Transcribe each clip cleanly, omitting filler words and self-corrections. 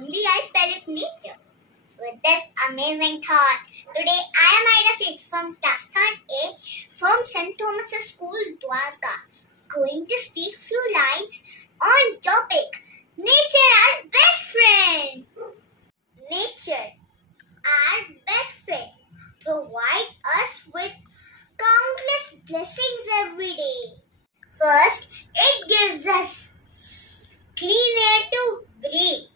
only I spell it nature. With this amazing thought, today I am Ida Seth from class 3rd A from St. Thomas' School, Dwarka, going to speak few lines on topic Nature, our best friend. Nature, our best friend, provide us with countless blessings every day. First, it gives us clean air to breathe.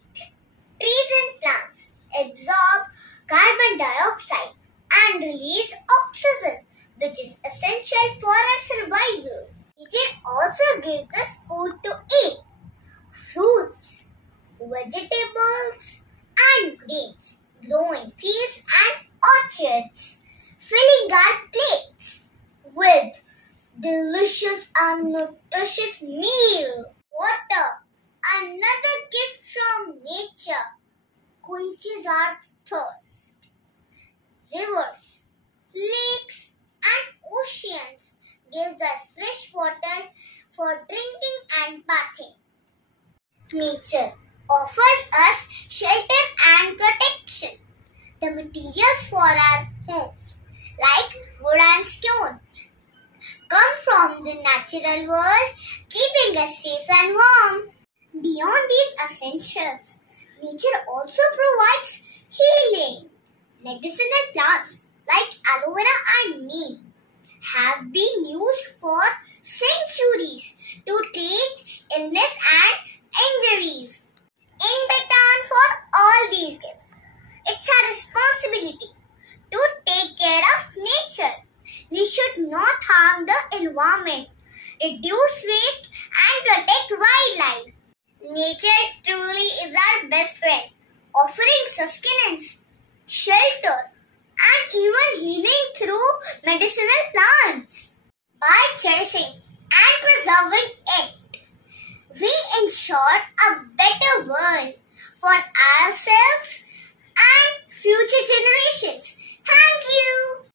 Trees and plants absorb carbon dioxide and release oxygen, which is essential for our survival. Nature also gives us food to eat. Fruits, vegetables, and grains grow in fields and orchards, filling our plates with delicious and nutritious meal. Water, another gift from nature, quenches our thirst. Rivers, lakes, and oceans gives us fresh water for drinking and bathing. Nature offers us shelter and protection. The materials for our homes, like wood and stone, come from the natural world, keeping us safe and warm. Beyond these essentials, nature also provides healing. Medicinal plants like aloe vera and neem have been used for centuries to treat illness and injuries. In return for all these gifts, it's our responsibility to take care of nature. We should not harm the environment, reduce waste, and protect wildlife. Nature truly is our best friend, offering sustenance, shelter, and even healing through medicinal plants. By cherishing and preserving it, we ensure a better world.